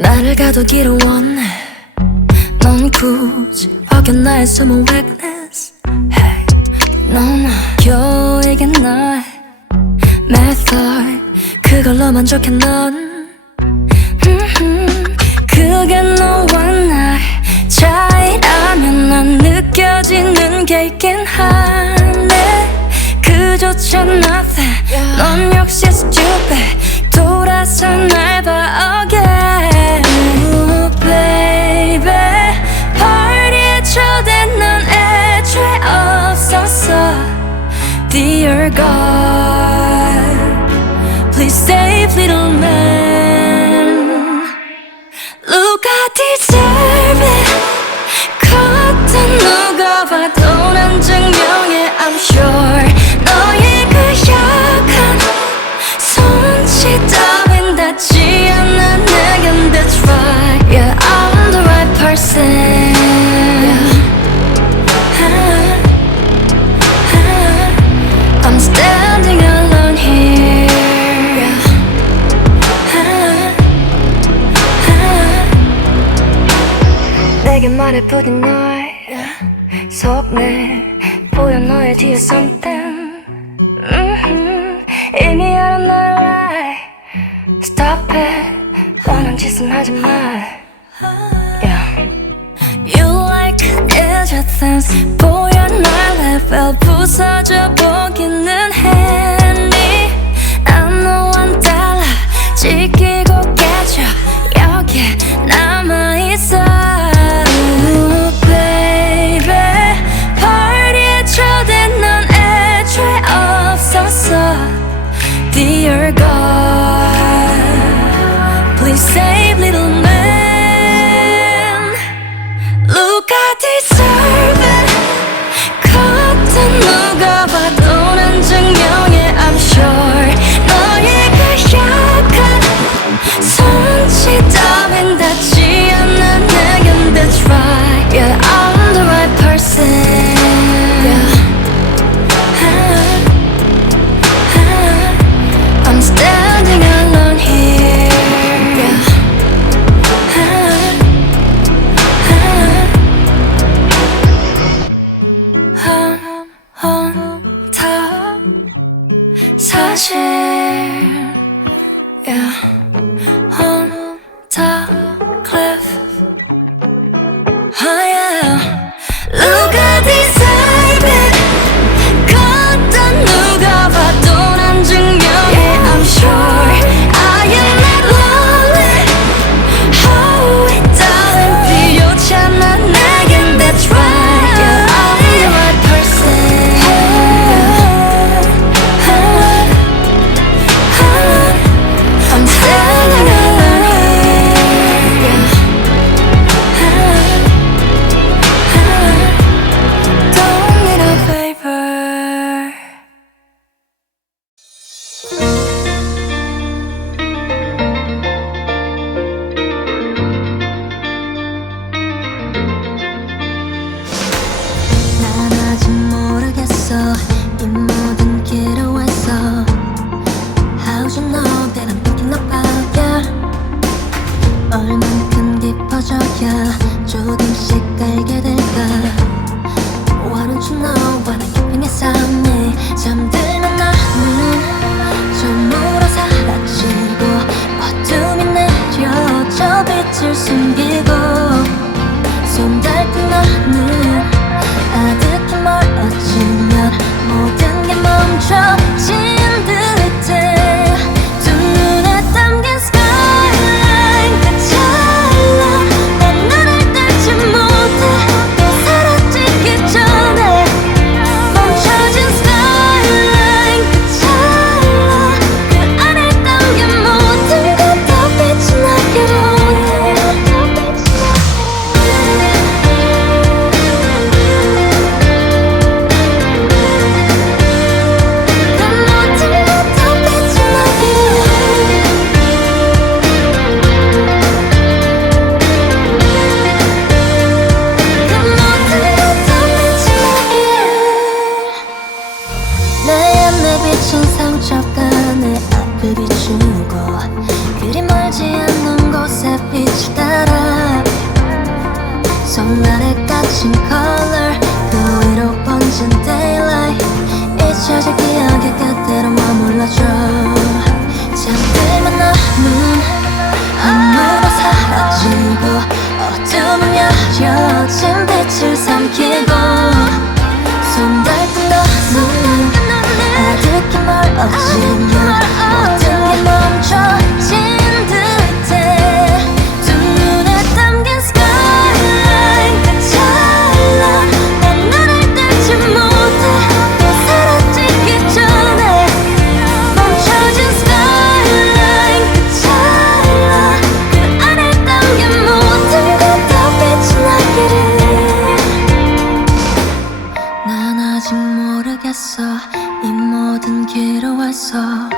나를 가두기를 원해. 넌 굳이 벗겨나의 숨은 weakness. Hey, 넌 교육이 나의 method. 그걸로 만족해 넌. 그게 너와 나의 차이라면 난 느껴지는 게 있긴 하네. 그조차 nothing. 넌 역시 stupid. 돌아서 날 봐 again. Ooh, baby. party에 초대는 넌 애초에 없었어. Dear God, please save little man. Look, I deserve it. 겉은 누가 봐도 난 증명해. I'm sure 너의 그 약한 손짓 따윈 닿지 않아 내겐. That's right, yeah, I'm the right person. I'm standing alone here. 내게 말해보긴 너의 속내 보여 너의 뒤에 something. 이미 알아 너의 lie. Stop it. 뻔한 짓은 하지 마. Yeah. You like is your sense. 보여 날 level 부서져 보기는 했니. 난 너와 달라. 지키고 깨져 여기 남아있어. Ooh, baby. party에 초대는 넌 애초에 없었어. Dear God, please save little man. Look, I deserve it. 겉은 누가 봐도 난 증명해. I'm sure 너의 그 약한 손짓 따윈 닿지 않아 내겐. That's right, yeah, I'm the right person. I'm standing alone here. On top 사실 yeah. On top cliff. Oh yeah. Look at this baby. 겉은 누가 봐도 난 증명해. I'm sure I am not lonely. Oh, darling, 필요치 않아 내겐. That's right, yeah, I'm the right person. I'm standing alone here. Don't need a favor. 난 아직 모르겠어 이 모든 길을 왜서. How'd you know that I'm thinking about you? 얼만큼 깊어져야 조금씩 알게 될까. Why don't you know what I'm keeping inside me. 잠들면 나는 저물어 사라지고 어둠이 내려 저 빛을 숨기고 손 닿을 나는 아득히 멀어지면 모든 게 멈춰진 듯해. 두 눈에 담긴 skyline 끝이야. 난 너를 떼지 못해. 또 사라지기 전에 멈춰진 skyline 끝이야. 비친 color 그 위로 번진 daylight 잊혀질 기억의 끝대로 머물러줘 잠들면 너는 힘으로 사라지고 어둠은 여려진 빛을 삼키고 손 닿던 너는 아득히 멀어지면 모든 게 멈춰진 듯해 두 눈에 담긴 skyline 그찰나 난 눈을 떼지 못해 또 사라지기 전에 멈춰진 skyline 그찰나 그 안에 담긴 모든 것 다 빛이 나기를 난 아직 모르겠어 이 모든 길을 와서